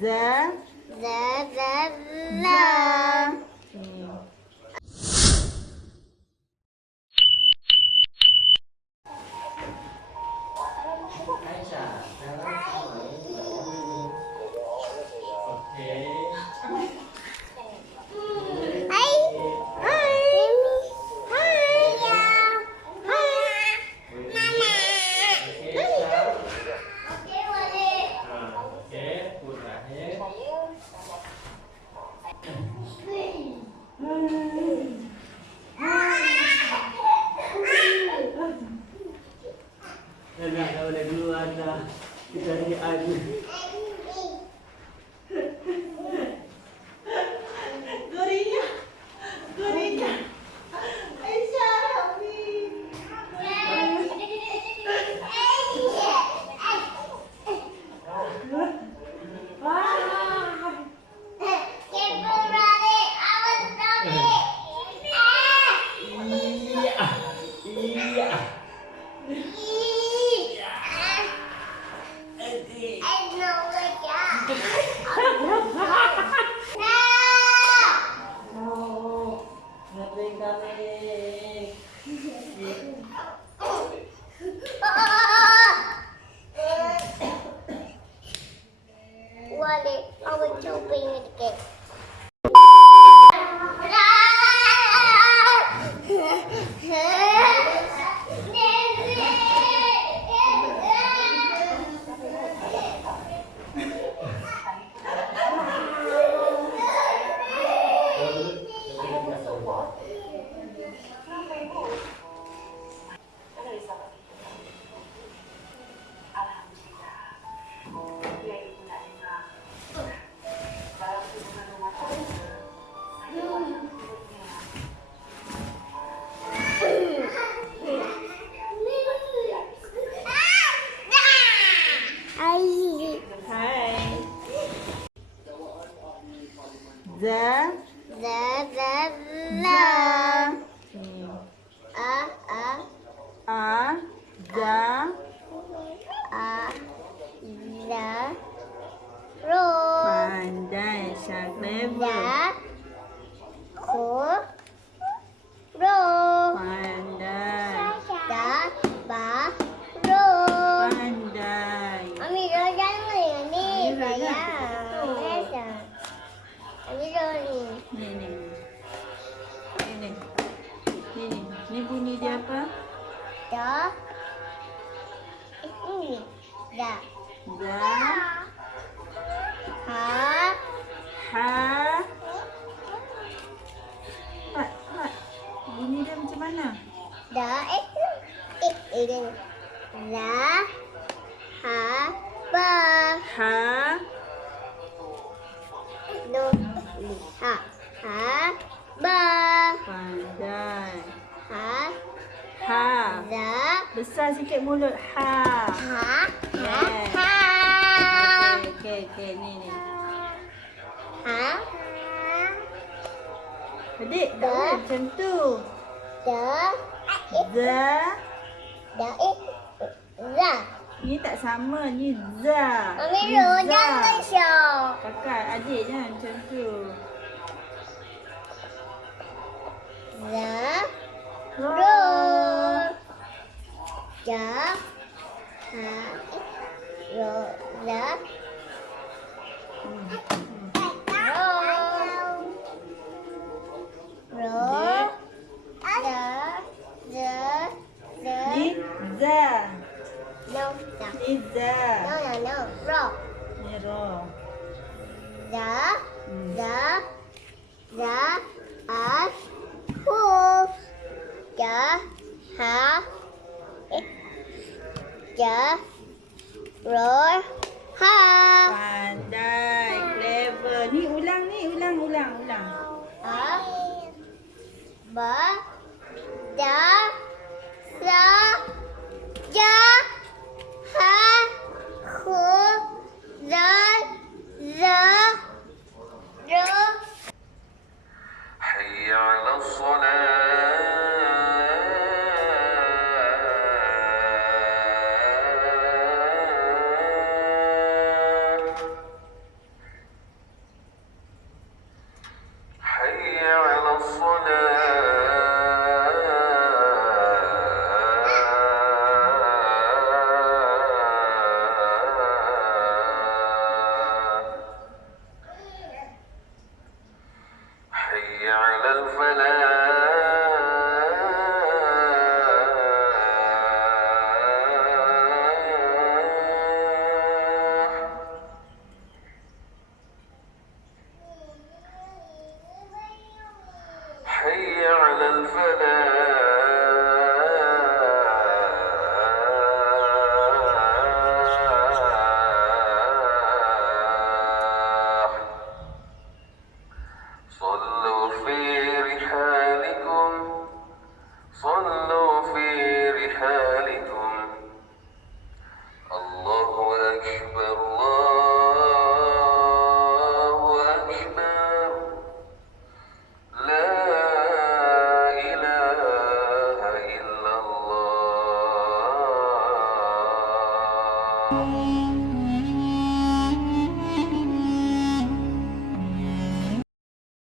za, za. Okey. Hai. Hai. Hai. Mama. Okey, boleh. Nak boleh keluar dah. Kita ni ada. Gorinya. Gorinya. Aisyah, Abi. Iya. Ngering kami. Wale, aku coba ingat. Hai. Za, Za. Okey. A. A, za, Za. Ro. pandai, Syah, clever. Za. Ko. Ro. Pandai, Da. Ba. Ro. pandai. Mami ro jangan yang ni. Ni ro Saya. jangan. Biasa. Mami ro ni. Ni. Ni bunyi dia apa? Da. Ini. Da. Za, Ha. ha. Ha. Bunyi dia macam mana? Da. Ini. Da. Ha. Ba. Ha, Do. Ha. Ha. Ba. pandai. Ha. Ha. Da. Besar sikit mulut. Ha. Ha. Yes. Ha. Okey. Ni. Ha. Adik, tak boleh macam tu. Da. Za. Da. Za. Ni tak sama. Ni za. Mami Ni ro za. jangan show. Kakak, adik jangan macam tu. Za. Ro. Ro. Da. Ha. Ro. Da. Ro. Ro. Da. Za. Za. Ni za. No. Da. Ni za. No. Ro. Ni ro. Da. Hmm. Da. Da. A. Hu. Da. Ha. Da. Ro. Ha. Pandai, clever. Ni ulang. A. Ba. Da. Sa. Ja. Ha.